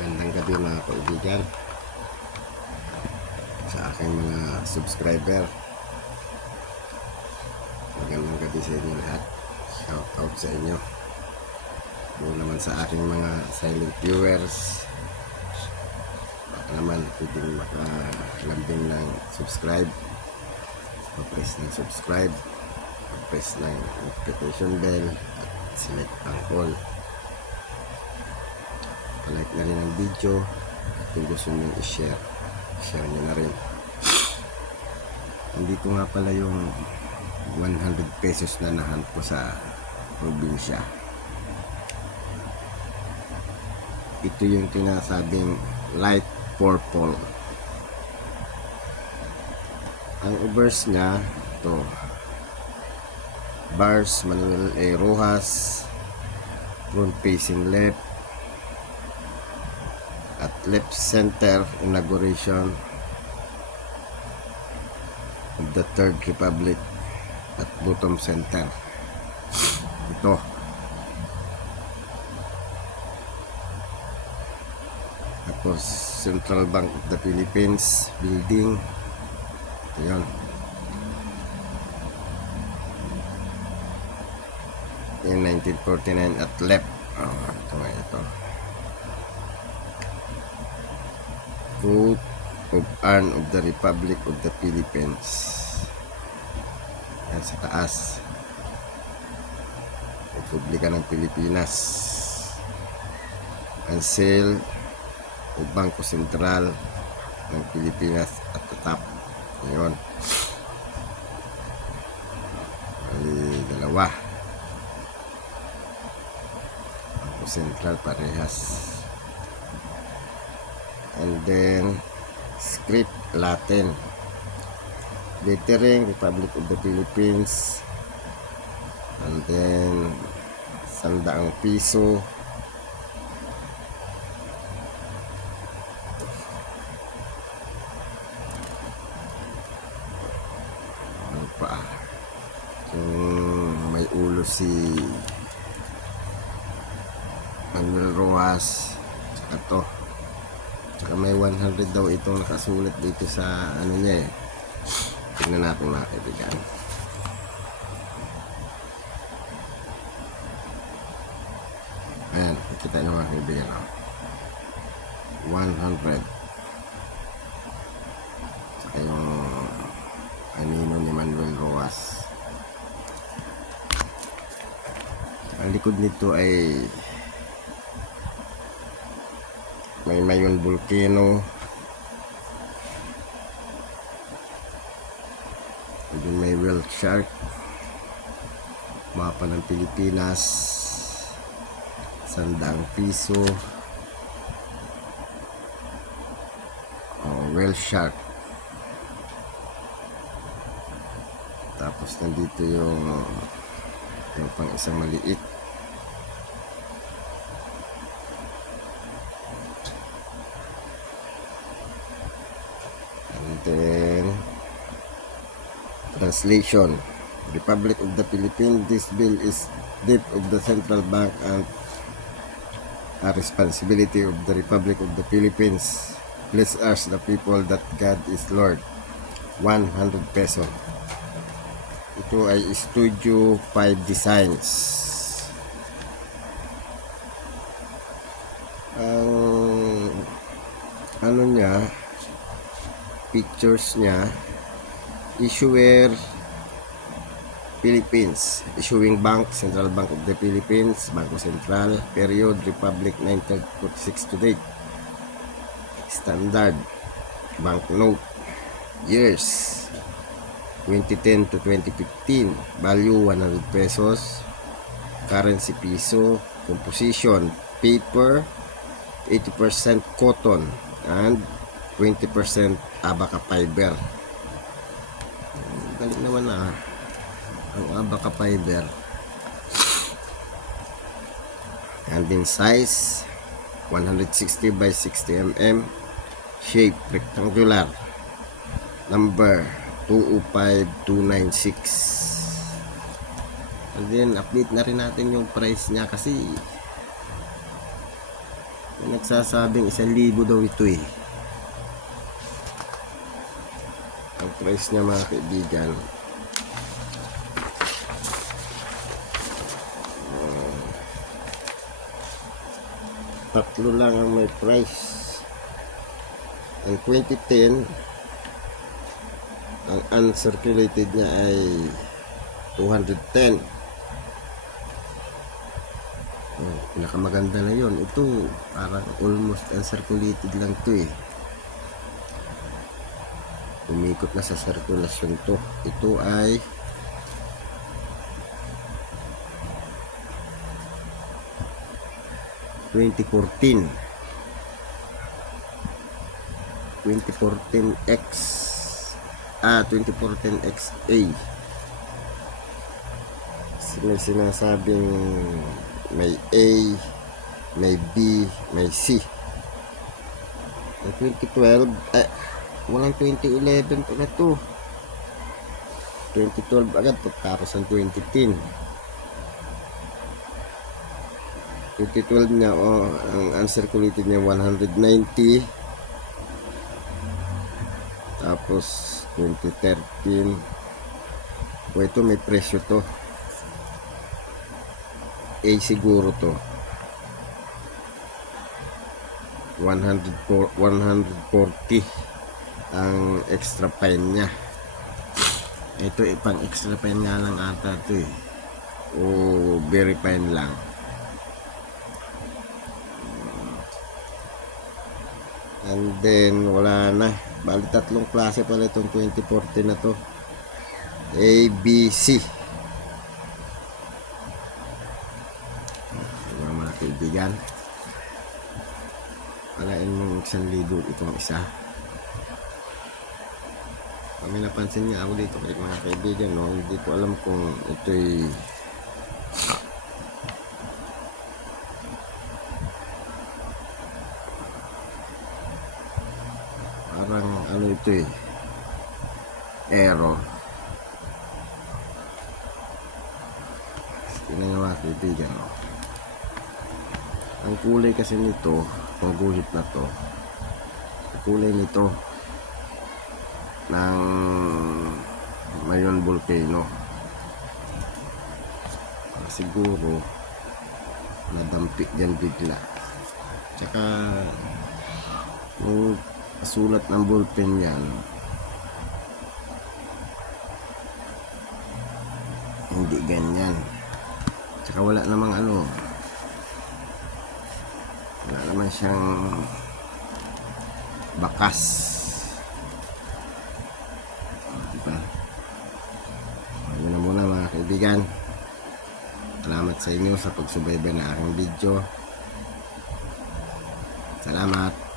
Magandang gabi mga kaibigan sa aking mga subscriber. Magandang gabi sa inyo lahat. Shout out sa inyo. Buo naman sa aking mga silent viewers. Baka naman pwedeng makalambing ng subscribe. Pa-press ng subscribe. Pa-press ng notification bell. At select ang all like na rin ang video. At kung gusto nyo i-share share nyo na rin. Hindi ko nga pala yung 100 pesos na nahunt ko sa probinsya. Ito yung tinasabing light purple. Ang obverse niya ito. Bars Manuel A. Rojas. Front facing left at left center inauguration of the Third Republic at bottom center. Ito. Tapos Central Bank of the Philippines building. Ito yun. In 1949 at left. Oh, ito nga ito. Coat of arm of the Republic of the Philippines. Yan sa taas. Republika ng Pilipinas. Ang seal o Bangko Sentral ng Pilipinas at the top. Ngayon. Bali, dalawa. Bangko Sentral parehas and then script Latin. Lettering Republic of the Philippines. And then sandaang piso. Ano pa? Yung may ulo si Manuel Rojas. Tsaka to may 100 daw itong nakasulat dito sa ano niya eh. Tingnan natin mga kaibigan. Ayan, kita nyo mga kaibigan. Oh. 100. Tsaka yung anino ni Manuel Roas. Ang likod nito ay may mayon volcano. Then may whale shark. Mapa ng Pilipinas. Sandaang piso. Oh, whale shark. Tapos nandito yung yung pang isang maliit And then, translation. Republic of the Philippines, this bill is debt of the central bank and a responsibility of the Republic of the Philippines. Please ask the people that God is Lord. 100 peso. Ito ay Studio 5 Designs. Ang ano niya, pictures niya issuer Philippines issuing bank Central Bank of the Philippines Bangko Sentral period Republic 1946 to date standard banknote years 2010 to 2015 value 100 pesos currency piso composition paper 80% cotton and 20% abaca fiber. Galing naman na abaca fiber. And in size 160 by 60 mm shape rectangular number 205296 and then update na rin natin yung price niya kasi nagsasabing isang libo daw ito eh. Ang price niya mga kaibigan. Tatlo lang ang may price. Ang 2010, ang uncirculated niya ay 210. Oh, pinakamaganda na yon. Ito, parang almost uncirculated lang to eh. Umikot na sa circulation to. Ito ay Twenty fourteen. 2014X ah 2014XA may sinasabing may A may B may C? Ang 2012 eh walang 2011 pa na to. 2012 agad pagtapos ang 2010 2012 niya oh, ang uncirculated niya 190 tapos 2013 o ito may presyo to. A siguro to. 100 por- 140 ang extra fine niya. Ito eh, pang extra fine nga lang ata to eh. O very fine lang And then, wala na. Bali, tatlong klase pala itong 2014 na to. A, B, C. Diba mga kaibigan? Palain mong isang libo itong isa. Kami napansin niya ako dito kay mga kaibigan, no? Hindi ko alam kung ito'y parang ano ito eh. Error. Tingnan nyo mga kaibigan oh. ang kulay kasi nito ang na to. Ang kulay nito ng mayon volcano. Ah, siguro nadampik dyan bigla. Tsaka yung sulat ng ballpen yan. Hindi ganyan. Tsaka wala namang ano. Wala naman siyang bakas. Diba? Yun na muna mga kaibigan. Salamat sa inyo sa pagsubaybay na aking video. Salamat